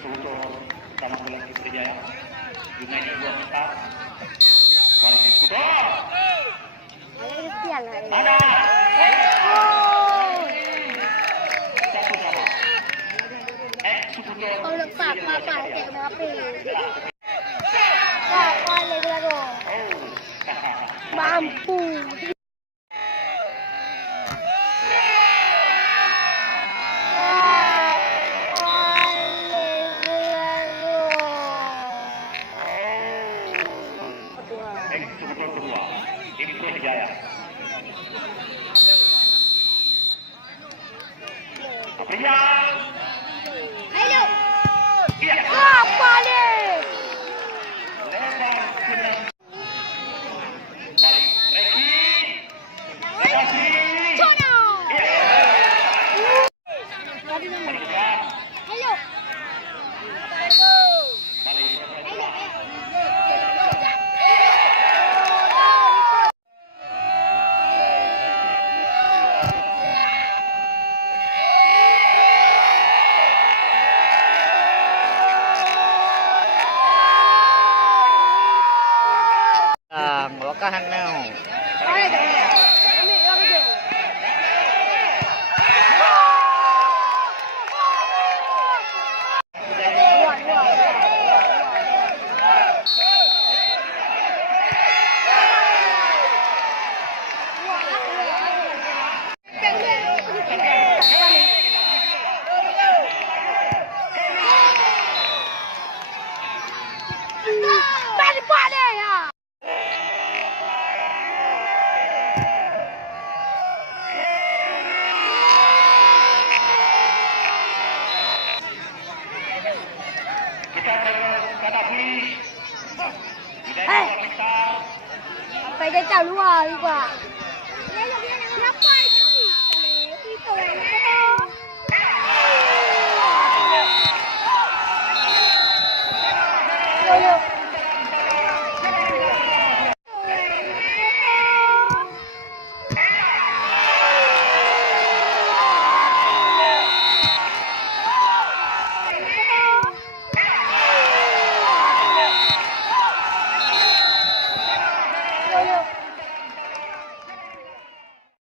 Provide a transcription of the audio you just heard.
Eksekutor utama bola Persijaya. United 2 meter. Balik eksekutor. Ada. Satu sama. Eksekutor. Kalau lepas apa kayak berapa? Apa lagi lagu? Mampu. Eksekutor kedua. Tim Persijaya. Aprian. Ayo. Iya. Apa ni? Lebar kena. Balik Reki. Reki. Cona. Iya. Balik Balik ya. Ayo. Balik. Lokahan na. Balik ya. Kita tengok Gaddafi. Tidak Eh. bisa. ไปจะจับลูกอ่ะดีกว่า